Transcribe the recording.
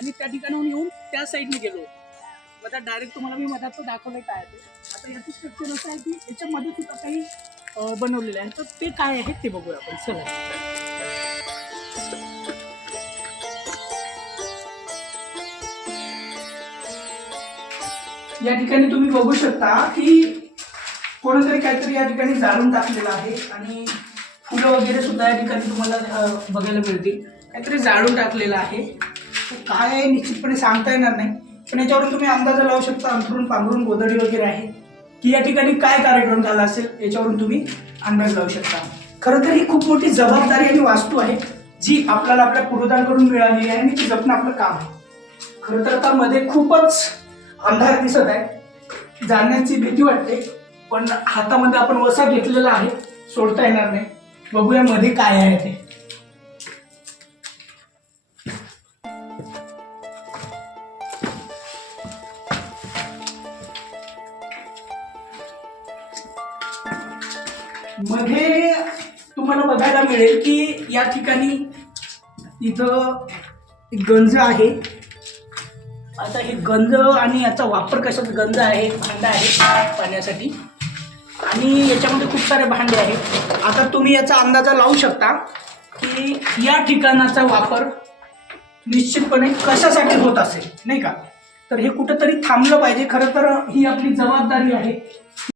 आणि त्या ठिकाणाहून येऊन त्या साईडने गेलो. मग आता डायरेक्ट तुम्हाला मी मधात दाखवलंय काय ते. आता याचं स्ट्रक्चर असं आहे की याच्यामध्ये सुद्धा काही बनवलेलं आहे. तर ते काय आहे ते बघूया आपण. चला. या ठिकाणी तुम्ही बघू शकता की कोणीतरी काहीतरी या ठिकाणी जाळून टाकलेलं आहे आणि फुलं वगैरे सुद्धा या ठिकाणी तुम्हाला बघायला मिळतील. काहीतरी जाळून टाकलेलं आहे. काय आहे निश्चितपणे सांगता येणार नाही, पण याच्यावरून तुम्ही अंदाज लावू शकता. अंथरून पांघरून गोधडी वगैरे आहे की या ठिकाणी काय कार्यक्रम झाला असेल याच्यावरून तुम्ही अंदाज लावू शकता. खरं तर ही खूप मोठी जबाबदारी आणि वास्तू आहे जी आपल्याला आपल्या पूर्वजांकडून मिळालेली आहे आणि ती जपणं आपलं काम आहे. खरं तर आता मध्ये खूपच अंधार दिसत आहे, जाण्याची भीती वाटते, पण हातामध्ये आपण वसा घेतलेला आहे, सोडता येणार नाही. बघूया मध्ये काय आहे ते. मध्ये तुम्हाला बघायला मिळेल की या ठिकाणी इथं गंज आहे. आता हे गंज आणि याचा वापर कशात, गंज आहे, भांडा आहे पाण्यासाठी आणि याच्यामध्ये खूप सारे भांडे आहेत. आता तुम्ही याचा अंदाजा लावू शकता की या ठिकाणाचा वापर निश्चितपणे कशासाठी होत असेल, नाही का. तर हे कुठंतरी थांबलं पाहिजे. खरं तर ही आपली जबाबदारी आहे.